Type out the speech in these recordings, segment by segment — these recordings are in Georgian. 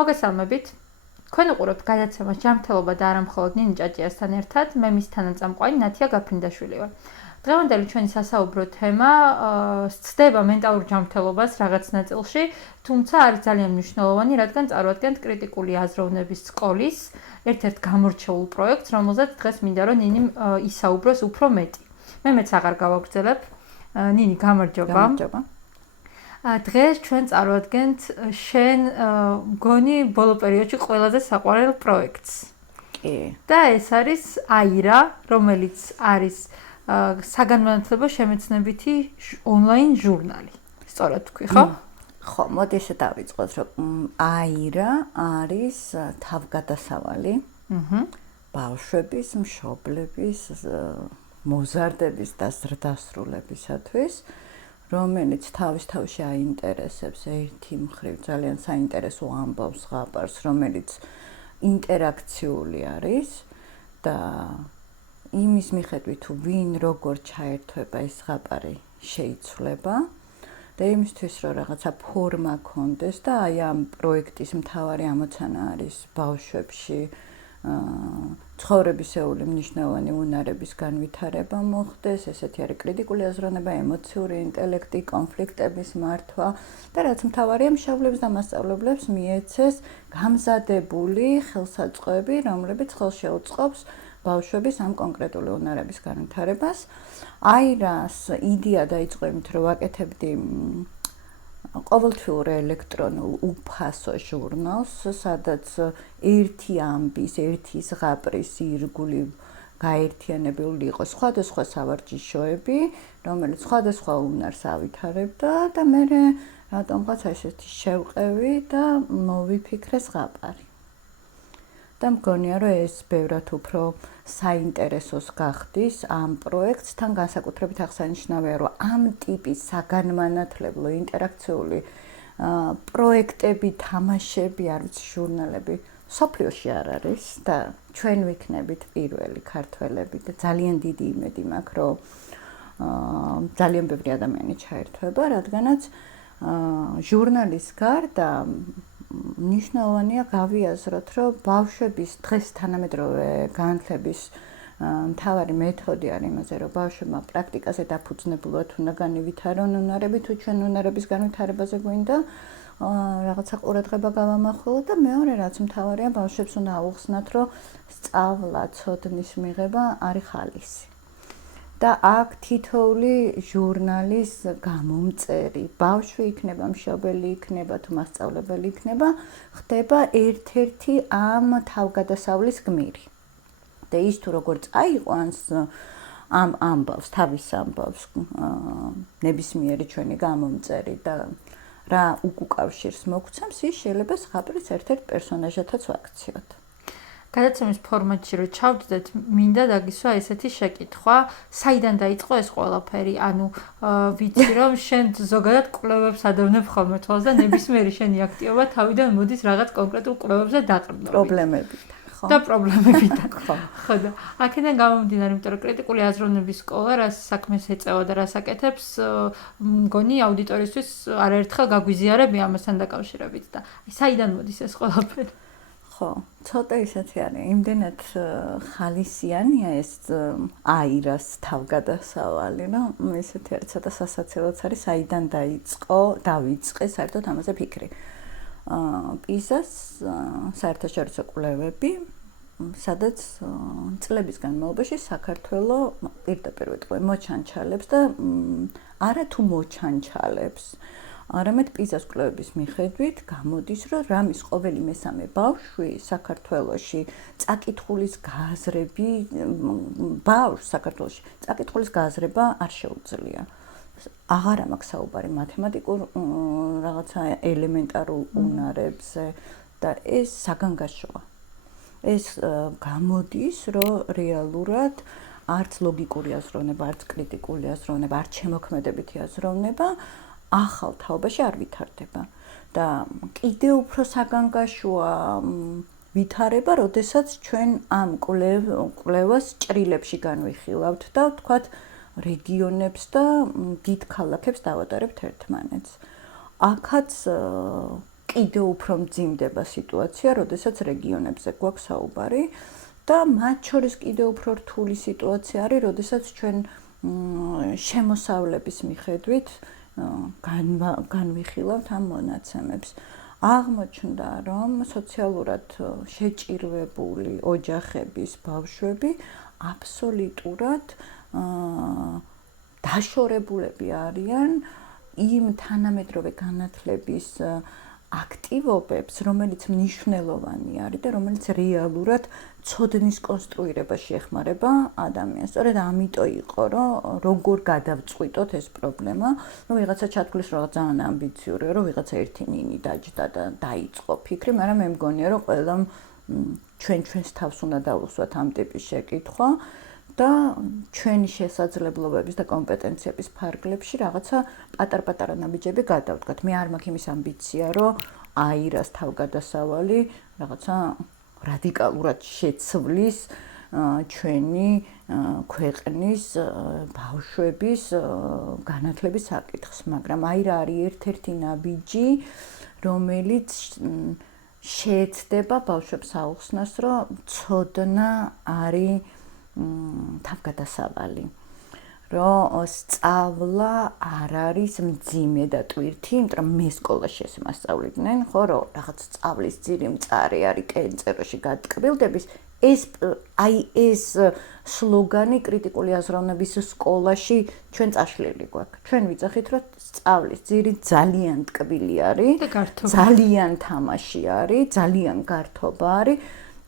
მოგესალმებით. თქვენ უყურებთ გადაცემას ჯანმრთელობა და არა მხოლოდ ნინი ჭაჭიასთან ერთად, მე მის თანაწამყვანი ნათია გაფრინდაშვილი ვარ. დღევანდელი ჩვენი სასაუბრო თემა სცდება მენტალურ ჯანმრთელობას რაღაც ნაწილში, თუმცა არის ძალიან მნიშვნელოვანი, რადგან წარმოადგენთ კრიტიკული აზროვნების სკოლის ერთ-ერთ გამორჩეულ პროექტს, რომელზეც დღეს მინდა რომ ნინიმ ისაუბროს უფრო მეტი. მე მეც აღარ გავაგრძელებ. ნინი, გამარჯობა. გამარჯობა. დღეს ჩვენ წარვადგენთ შენ მგონი ბოლო პერიოდში ყველაზე საყვარელ პროექტს. კი. და ეს არის აირა, რომელიც არის საგანმანათლებლო შემეცნებითი ონლაინ ჟურნალი. სწორად თქვი, ხო? ხო, მოდი ესე დავიწყოთ, რომ აირა არის თავგადასავალი. ბავშვების, მშობლების, მოზარდების და ზრდასრულებისათვის, რომელიც თავის-თავში აინტერესებს ერთი მხრივ ძალიან საინტერესო ამბავს ზღაპარს, რომელიც ინტერაქციული არის და იმის მიხედვით თუ ვინ როგორ ჩაერთვება ეს ზღაპარი შეიცვლება და იმისთვის რომ რაღაცა ფორმა კონდეს და აი ამ პროექტის მთავარი ამოცანა არის ბავშვებში ცხოვრებისეული მნიშვნელოვანი უნარების განვითარება მოხდეს, ესეთი არის კრიტიკული აზროვნება, ემოციური ინტელექტი, კონფლიქტების მართვა და რაც მთავარია მშობლებს და მასწავლებლებს მიეცეს გამზადებული ხელსაწყოები, რომლებიც ხელს შეუწყობს ბავშვების ამ კონკრეტული უნარების განვითარებას. აირას იდეა დაიწყო იმით, რომ ვაკეთებდი ყოველთვიურ ელექტრონულ უფასო ჟურნალს, სადაც ერთი ამბის, ერთი ზღაპრის ირგული გაერთიანებული იყო სხვადასხვა სავარჯიშოები, რომელიც სხვადასხვა უნარს ავითარებდა და მე რატომღაც ესეთი შევყევი და მოვიფიქრე ზღაპარი. და მგონია, რომ ეს ბევრად უფრო საინტერესოს გახდის ამ პროექტს, თან განსაკუთრებით აღსანიშნავია, რომ ამ ტიპის საგანმანათლებლო ინტერაქციული პროექტები, თამაშები, არ ვიცი, ჟურნალები სოფლიოში არ არის და ჩვენ ვიქნებით პირველი ქართველები და ძალიან დიდი იმედი მაქვს, რომ ძალიან ბევრი ადამიანი ჩაერთვება, რადგანაც ჟურნალის გარდა მნიშვნელოვანია გავიაზროთ, რომ ბავშვების დღეს თანამედროვე განათლების მთავარი მეთოდი არის იმაზე, რომ ბავშვებმა პრაქტიკაზე დაფუძნებულად უნდა განივითარონ უნარები, თუ ჩვენ უნარების განვითარებაზე გვინდა რაღაცა ყურადღება გავამახვილოთ და მეორე რაც მთავარია, ბავშვებს უნდა აუხსნათ, რომ სწავლა, ცოდნის მიღება არის ხალისი. და აქ თითოეული ჟურნალის გამომწერი, ბავშვი იქნება, მშობელი იქნება, თუ მასწავლებელი იქნება, ხდება ერთ-ერთი ამ თავგადასავლის გმირი. და ის თუ როგორ წაიყვანს ამ ამბავს, თავის ამბავს, ნებისმიერი ჩვენი გამომწერი და რა უკავშირს მოგცემს, ის შეიძლება ზღაპრის ერთ-ერთ პერსონაჟათაც ვაქციოთ. გადაცემის ფორმატში რომ ჩავდდეთ, მინდა დაგისვა ესეთი შეკითხვა, საიდან დაიწყო ეს ყველაფერი? ანუ ვიცი რომ შენ ზოგადად კვლევებს ადევნებ ხოლმე თვალს და ნებისმიერი შენი აქტივობა თავიდან მოდის რაღაც კონკრეტულ კვლევებზე დაყრდნობით. პრობლემებით, ხო? და პრობლემებიდან. ხო და აქედან გამომდინარე, იმიტომ რომ კრიტიკული აზროვნების სკოლა რას საქმეს ეწევა და რას აკეთებს, მგონი აუდიტორიისთვის არაერთხელ გაგვიზიარები ამასთან დაკავშირებით და საიდან მოდის ეს ყველაფერი? ხო, ცოტა ისეთი არის, იმდენად ხალისიანია ეს აირას თავგადასავალი, რომ ისეთი არის, ცოტა სასაცილოც არის, საიდან დავიწყე საერთოდ ამაზე ფიქრი. პიზას საერთაშორისო კვლევები, სადაც წლების განმავლობაში საქართველო პირდაპირ ვიტყვი მოჩანჩალებს და არა თუ მოჩანჩალებს, არამედ პიზას კვლევების მიხედვით გამოდის, რომ რამის ყოველი მესამე ბავშვი საქართველოში წაკითხulis გააზრები ბავშვს საქართველოში წაკითხulis გააზრება არ შეუძლია. აღარა მაქვს საუბარი მათემატიკურ რაღაცა ელემენტარულ უნარებზე და ეს საგანგაშოა. ეს გამოდის, რომ რეალურად არც ლოგიკური აზროვნება, არც კრიტიკული აზროვნება, არც შემოქმედებითი აზროვნება ახალ თაობაში არ ვითარდება და კიდევ უფრო საგანგაშოა ვითარება, როდესაც ჩვენ ამ კვლევას ჭრილებში განვიხილავთ და ვთქვათ რეგიონებს და დიდ ქალაქებს დავატარებთ ერთმანეთს. აქაც კიდევ უფრო მძიმდება სიტუაცია, როდესაც რეგიონებზე გვაქვს საუბარი და მათ შორის კიდევ უფრო რთული სიტუაცია არის, როდესაც ჩვენ შემოსავლების მიხედვით განვიხილავთ ამ მონაცემებს. აღმოჩნდა, რომ სოციალურად შეჭირვებული ოჯახების ბავშვები აბსოლუტურად დაშორებულები არიან იმ თანამედროვე განათლების აქტივობებს, რომელიც მნიშვნელოვანი არის და რომელიც რეალურად ცოდნის კონსტრუირებაში ეხმარება ადამიანს. სწორედ ამიტომ იყო, რომ როგორ გადავწყვიტოთ ეს პრობლემა, ვიღაცა ჩათვლის რაღაც ძალიან ამბიციური, რომ ვიღაცა ერთი ნინი დაჯდა და დაიწყო ფიქრი, მაგრამ მე მგონია, რომ ყველამ ჩვენს თავს უნდა დავუსვათ ამ ტიპის შეკითხვა და ჩვენი შესაძლებლობების და კომპეტენციების ფარგლებში რაღაცა პატარ-პატარა ნაბიჯები გადავდგათ. მე არ მაქვს იმის ამბიცია, რომ აირას თავგადასავალი რაღაცა რადიკალურად შეცვლის ჩვენი ქვეყნის ბავშვების განათლების საკითხს, მაგრამ აირა არის ერთ-ერთი ნაბიჯი, რომელიც შეეცდება ბავშვებს აუხსნას, რომ ცოდნა არის თავგადასავალი, რომ სწავლა არ არის მძიმე და ტვირთი, იმიტომ რომ მე სკოლაში ესე მასწავლიდნენ, ხო, რომ რაღაც სწავლის ძირი მწარე არის კენწეროში გადტკბილდების, ეს სლოგანი კრიტიკული აზროვნების სკოლაში ჩვენ წაშლილი გვაქვს. ჩვენ ვიცახით, რომ სწავლის ძირი ძალიან ტკბილი არის, ძალიან თამაში არის, ძალიან გართობა არის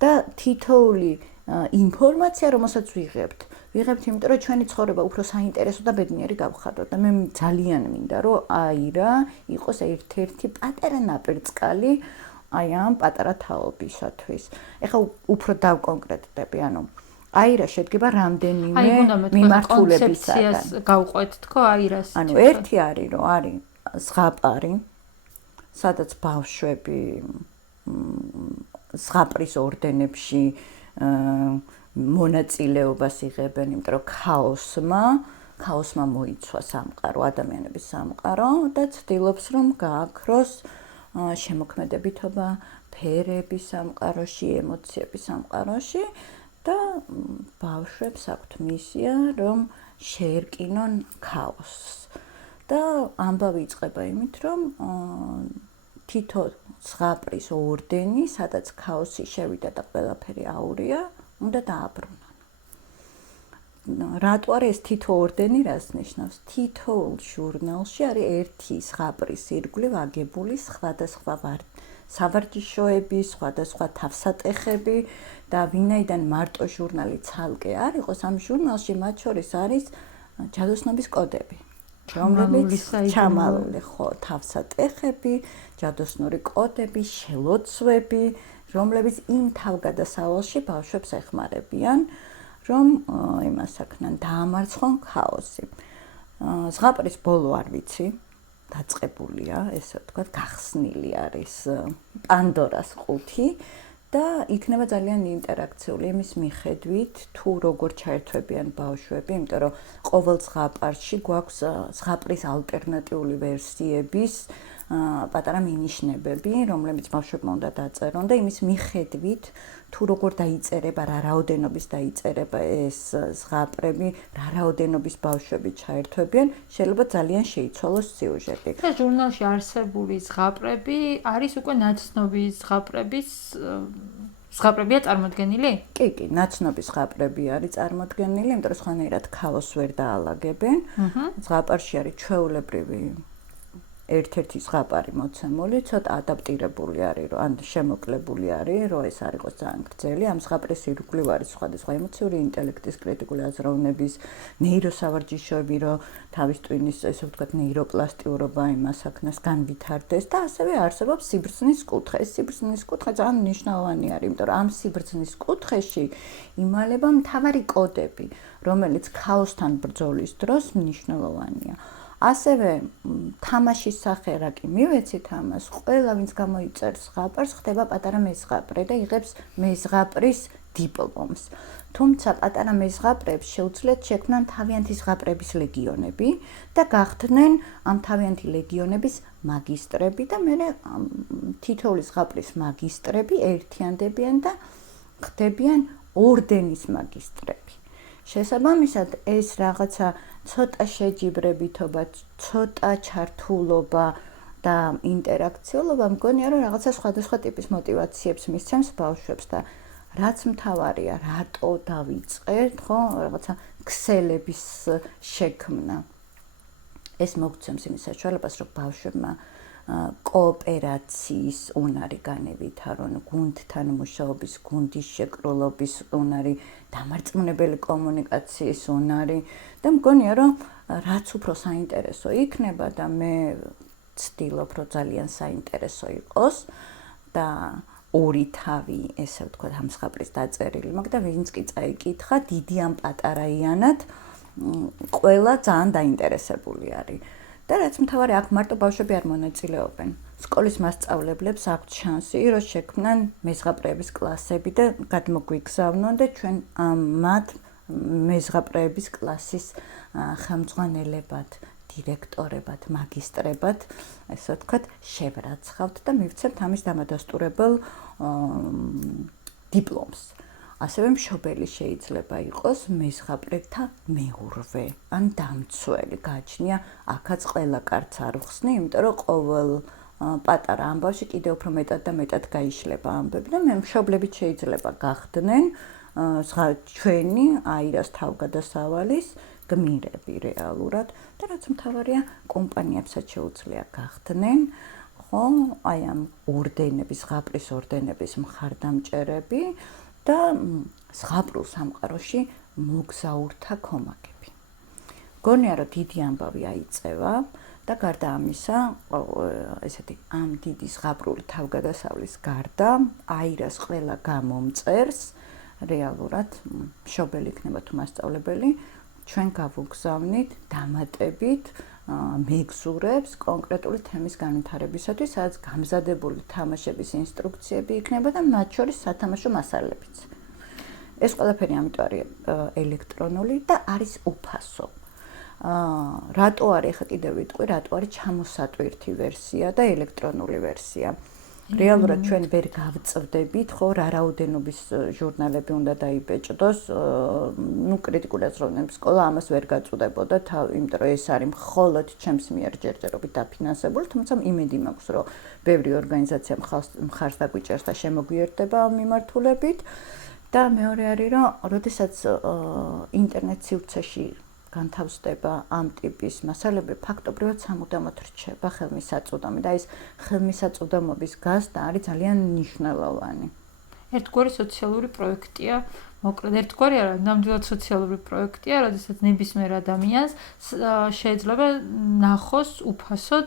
და თითოეული ინფორმაცია, რომელსაც ვიღებთ, იმიტომ რომ ჩვენი ცხოვრება უფრო საინტერესო და ბედნიერი გავხადოთ და მე ძალიან მინდა, რომ აირა იყოს ერთ-ერთი პატარა ნაპერწკალი აი ამ პატარა თაობისათვის. ეხლა უფრო დავკონკრეტდები, ანუ აირა შედგება რამდენიმე მიმართულებისაგან. გავყვეთ თქო აირას. ანუ ერთი არის, რომ არის ზღაპარი, სადაც ბავშვები ზღაპრის ორდენებში მონაწილეობას იღებენ, იმიტომ რომ ქაოსმა მოიცვა სამყარო, ადამიანების სამყარო და ცდილობს, რომ გააქროს შემოქმედებითობა ფერების სამყაროში, ემოციების სამყაროში და ბავშვებს აქვთ მისია, რომ შეერკინონ ქაოსს. და ამბავი იწყება იმით, რომ თითო ზღაპრის ორდენი, სადაც ქაოსი შევიდა და ყველაფერი აურია, უნდა დააბრუნონ. რატო არის ეს თითო ორდენი, რას ნიშნავს? თითოეულ ჟურნალში არის ერთი ზღაპრის ირგვლივ აგებული სხვადასხვა სავარჯიშოები, სხვადასხვა თავსატეხები და ვინაიდან მარტო ჟურნალი ცალკე არ იყოს, ამ ჟურნალში მათ შორის არის ჯადოსნობის კოდები. რომლებიც ჩამალული ხო თავსატეხები, ჯადოსნური კოდები, შელოცვები, რომლებიც იმ თავგადასავალში ბავშვებს ეხმარებიან, რომ იმას აქნან დაამარცხონ ქაოსი. ზღაპრის ბოლო არ ვიცი, დაწყებულია, ესე ვთქვათ, გახსნილი არის პანდორას ყუთი და იქნება ძალიან ინტერაქციული იმის მიხედვით, თუ როგორ ჩაერთვებიან ბავშვები, იმიტომ რომ ყოველ ზღაპარში გვაქვს ზღაპრის ალტერნატიული ვერსიების პატარა მინიშნებები, რომლებიც ბავშვებმა უნდა დაწერონ და იმის მიხედვით, თუ როგორ დაიწერება, რა რაოდენობის დაიწერება ეს ზღაპრები, რა რაოდენობის ბავშვები ჩაერთვებიან, შეიძლება ძალიან შეიცვალოს სიუჟეტი. და ჟურნალში არსებული ზღაპრები არის უკვე ნაცნობი ზღაპრებია წარმოდგენილი? კი, ნაცნობი ზღაპრები არის წარმოდგენილი, იმიტომ რომ სხვანაირად ქაოსს ვერ დაალაგებენ. ზღაპარში არის ჩვეულებრივი ერთ-ერთი ზღაპარი მოცემული, ცოტა ადაპტირებული არის, რომ ან შემოკლებული არის, რომ ეს არ იყოს ძალიან გრძელი. ამ ზღაპრის ირგვლივ არის სხვადასხვა ემოციური ინტელექტის, კრიტიკული აზროვნების, ნეიროსავარჯიშოები, რომ თავის ტვინის, ესე ვთქვათ, ნეიროპლასტიურობა იმას აქნას განვითარდეს და ასევე არსებობს სიბრძნის კუთხე. ეს სიბრძნის კუთხე ძალიან მნიშვნელოვანი არის, იმიტომ რომ ამ სიბრძნის კუთხეში იმალება მთავარი კოდები, რომელიც ქაოსთან ბრძოლის დროს მნიშვნელოვანია. ასევე თამაშის სახე რა კი მივეცით ამას, ყველა ვინც გამოიწერს ზღაპარს, ხდება პატარა მეზღაპრე და იღებს მეზღაპრის დიპლომს. თუმცა პატარა მეზღაპრებს შეუძლიათ შექმნან თავიანთი ზღაპრების ლეგიონები და გახდნენ ამ თავიანთი ლეგიონების მაგისტრები და მე თითოეული ზღაპრის მაგისტრები ერთიანდებიან და ხდებიან ორდენის მაგისტრები. შესაბამისად ეს რაღაცა ცოტა შეჯიბრებითობა, ცოტა ჩართულობა და ინტერაქციულობა მგონია რომ რაღაცა სხვადასხვა ტიპის მოტივაციებს მისცემს ბავშვებს და რაც მთავარია, რატო დავიწყეთ, ხო, რაღაცა ქსელების შექმნა. ეს მოგცემს იმის საშუალებას, რომ ბავშვებმა კოოპერაციის უნარი განევითარონ, გუნდთან მუშაობის, გუნდის შეკრულების უნარი, დამარწმუნებელი კომუნიკაციის უნარი და მგონია, რომ რაც უფრო საინტერესო იქნება და მე ვცდილობ, რომ ძალიან საინტერესო იყოს და ორი თავი, ესე ვთქვათ, ამ ზღაპრის დაწერილი მაქვს და ვინც კი წაიკითხა, დიდი ან პატარაიანად, ყველა ძალიან დაინტერესებული არის. და რაც მთავარი, აქ მარტო ბავშვები არ მონაწილეობენ. სკოლის მასწავლებლებს აქვთ შანსი, რომ შექმნან მეზღაპრეების კლასები და გადმოგვიგზავნონ და ჩვენ მათ მეზღაპრეების კლასის ხელმძღვანელებად, დირექტორებად, მაგისტრებად, ესე ვთქვათ, შევრაცხავთ და მივცემთ ამის დამადასტურებელ დიპლომს. ასევე მშობელი შეიძლება იყოს მეზღაპრეთა მეურვე ან დამცველი. გააჩნია აქაც ყველა კარტს არ ვხსნი, იმიტომ რომ ყოველ პატარა ამბავში კიდევ უფრო მეტად და მეტად გაიშლება ამბები და მე მშობლებით შეიძლება გახდნენ ჩვენი აირას თავგადასავალის გმირები რეალურად და რაც მთავარია კომპანიებსაც შეუძლია გახდნენ ხო აი ამ ორდენების, ზღაპრის ორდენების მხარდამჭერები და ზღაპრულ სამყაროში მოგზაურთა კომაგები. გონია რომ დიდი ამბავი აიწევა და გარდა ამისა, ესეთი ამ დიდი ზღაპრული თავგადასავლის გარდა აირას ყველა გამომწერს რეალურად მშობელი იქნება თუ მასწავლებელი ჩვენ გავუგზავნით დამატებით მეგზურებს კონკრეტული თემის განვითარებისათვის, სადაც გამზადებული თამაშების ინსტრუქციები იქნება და მათ შორის სათამაშო მასალებიც. ეს ყველაფერი ამიტომ არის ელექტრონული და არის უფასო. რატო არის ხა კიდევ ვიტყვი, რატო არის ჩამოსატვირთი ვერსია და ელექტრონული ვერსია. რეალურად ჩვენ ვერ გავწვდებით, ხო, რა რაოდენობის ჟურნალები უნდა დაიბეჭდოს, ну კრიტიკული აზროვნების სკოლა ამას ვერ გაწუდებოდა, იმიტომ რომ ეს არის მხოლოდ ჩემს მიერ ჯერჯერობით დაფინანსებული, თუმცა იმედი მაქვს, რომ ბევრი ორგანიზაცია მხარს დაგვიჭერს და შემოგვიერთდება ამ მიმართულებით და მეორე არის, რომ როდესაც ინტერნეტ სივრცეში განთავსდება ამ ტიპის მასალები, ფაქტობრივად სამუდამოდ რჩება ხელმისაწვდომი და ეს ხელმისაწვდომობის გაზრდა არის ძალიან მნიშვნელოვანი. ერთგვარი სოციალური პროექტია, მოკლედ ერთგვარი არა, ნამდვილად სოციალური პროექტია, როდესაც ნებისმიერ ადამიანს შეიძლება ნახოს უფასოდ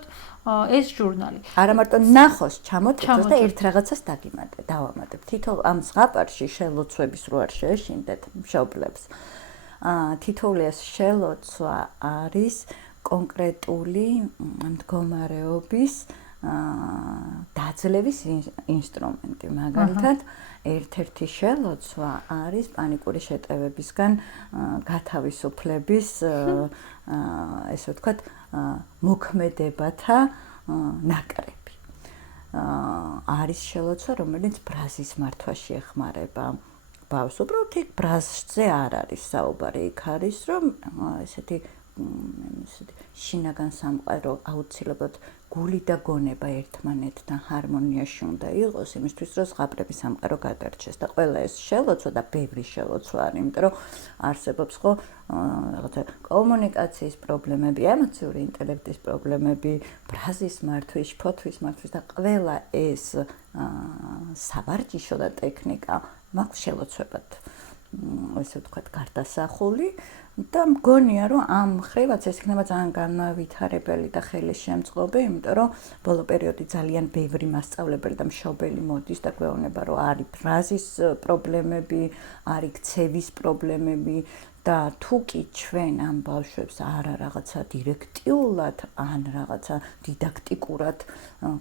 ეს ჟურნალი. არა მარტო ნახოს, ჩამოთვლოს და ერთ რაღაცას დავამატებ. თითო ამ ზღაპარში შელოცვების რო არ შეეშინდეთ მშობლებს. თითოეული ეს შელოცვა არის კონკრეტული მდგომარეობის დაძლევის ინსტრუმენტი. მაგალითად, ერთ-ერთი შელოცვა არის პანიკური შეტევებისგან გათავისუფლების, ესე ვთქვათ, მოქმედებათა ნაკრები. არის შელოცვა, რომელიც ბრაზის მართვაში ეხმარება ბავშვს. უბრალოდ იქ ბრაზზე არ არის საუბარი, იქ არის რომ ესეთი შინაგან სამყარო აუცილებლად გული და გონება ერთმანეთთან ჰარმონიაში უნდა იყოს, იმისთვის რომ ზღაპრების სამყარო გადარჩეს და ყველა ეს შელოცვა და ბევრი შელოცვა არის, იმიტომ რომ არსებობს ხო რაღაცა კომუნიკაციის პრობლემები, ემოციური ინტელექტის პრობლემები, ბრაზის მართვის, ფოთვის მართვის და ყველა ეს სავარჯიშო და ტექნიკა მაქვს შელოცვებად, ესე ვთქვათ, გარდასახული და მგონია, რომ ამ ხრივაც ეს იქნება ძალიან განავითარებელი და ხელისშემწყობი, იმიტომ რომ ბოლო პერიოდი ძალიან ბევრი მასწავლებელი და მშობელი მოდის და გვეუბნება, რომ არის ბრაზის პრობლემები, არის ქცევის პრობლემები და თუ კი ჩვენ ამ ბავშვებს არა რაღაცა დირექტიულად ან რაღაცა დიდაქტიკურად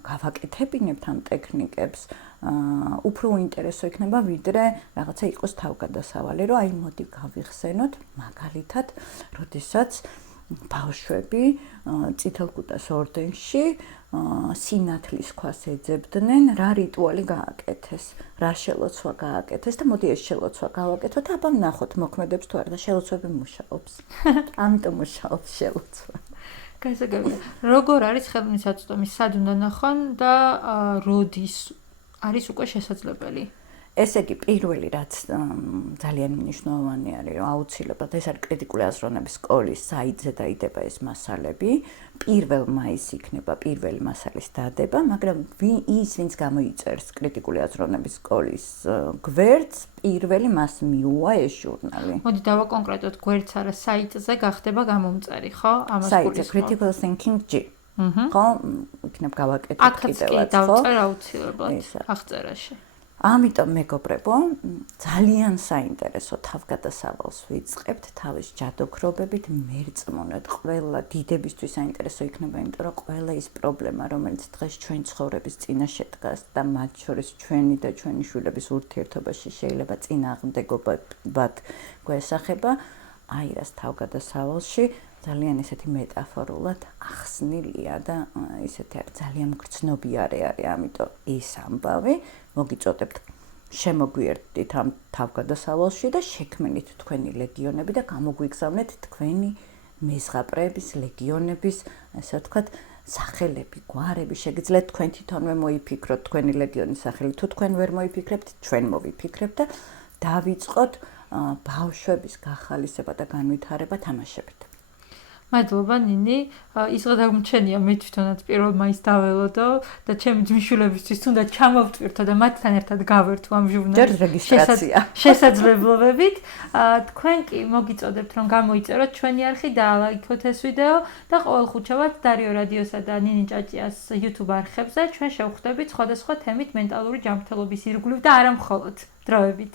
გავაკეთებინებთ ამ ტექნიკებს, უფრო უინტერესო იქნება, ვიდრე რაღაცა იყოს თავგადასავალი, რომ აი მოდი გავიხსენოთ მაგალითად, როდესაც ბავშვები წითელკუტას ორდენში სინათლის ქვას ეძებდნენ, რა რიტუალი გააკეთეს, რა შელოცვა გააკეთეს და მოდი ეს შელოცვა გავაკეთოთ, აბა ვნახოთ მოქმედებს თუ არა და შელოცვები მუშაობს. ამიტომ მუშაობს შელოცვა. გასაგებია. როგორ არის ხელმისაწვდომი, სად უნდა ნახონ და როდის არის უკვე შესაძლებელი? ესე იგი, პირველი რაც ძალიან მნიშვნელოვანი არის, რომ აუცილებლად ეს არის კრიტიკული აზროვნების სკოლის საიტზე დაიდება ეს მასალები. 1 მაისს იქნება პირველი მასალის დადება, მაგრამ ის, ვინც გამოიწერს კრიტიკული აზროვნების სკოლის გვერდს, პირველი მას მიუვა ეს ჟურნალი. მოდი დავაკონკრეტოთ, გვერდს არა, საიტზე გახდება გამომწერი, ხო? ამას საიტზე Critical Thinking G. ხო, იქნებ გავაკეთოთ აქაც კი კიდევაც, ხო? დავწერ აუცილებლად აღწერაში. ამიტომ მეგობრებო, ძალიან საინტერესო თავგადასავალს ვიწყებთ თავის ჯადოქრობებით, მერწმუნეთ, ყველა დიდებისთვის საინტერესო იქნება, იმიტომ რომ ყველა ის პრობლემა, რომელიც დღეს ჩვენ ცხოვრების წინაშე დგას და მათ შორის ჩვენი და ჩვენი შვილების ურთიერთობაში შეიძლება წინააღმდეგობად გვესახება, აი რას თავგადასავალში ძალიან ესეთი მეტაფორულად ახსნილია და ისეთი არის ძალიან გრძნობიარე არის, ამიტომ ის ამბავი მოგიწოდებთ შემოგვიერთდით ამ თავგადასავალში და შექმნით თქვენი ლეგიონები და გამოგვიგზავნეთ თქვენი მეზღაპრეების, ლეგიონების, ასე ვთქვათ, სახელები, გვარები, შეგიძლიათ თქვენ თვითონვე მოიფიქროთ თქვენი ლეგიონის სახელი, თუ თქვენ ვერ მოიფიქრებთ, ჩვენ მოვიფიქრებთ და დავიწყოთ ბავშვების გახალისება და განვითარება თამაშებით. მადლობა ნინი, ის გადამრჩენია მე თვითონაც 1 მაისს დაველოდო და ჩემი ძმისშვილებისთვის თუნდაც ჩამოვტვირთო და მათთან ერთად გავერთო ამ ჟურნალის შესაძლებლობებით. თქვენ კი მოგიწოდებთ რომ გამოიწეროთ ჩვენი არხი და ლაიქოთ ეს ვიდეო და ყოველ ხუთშაბათ დარიო რადიოსა და ნინი ჭაჭიას YouTube არხებზე ჩვენ შევხვდებით სხვადასხვა თემით მენტალური ჯანმრთელობის ირგვლივ და არა მხოლოდ დროებით.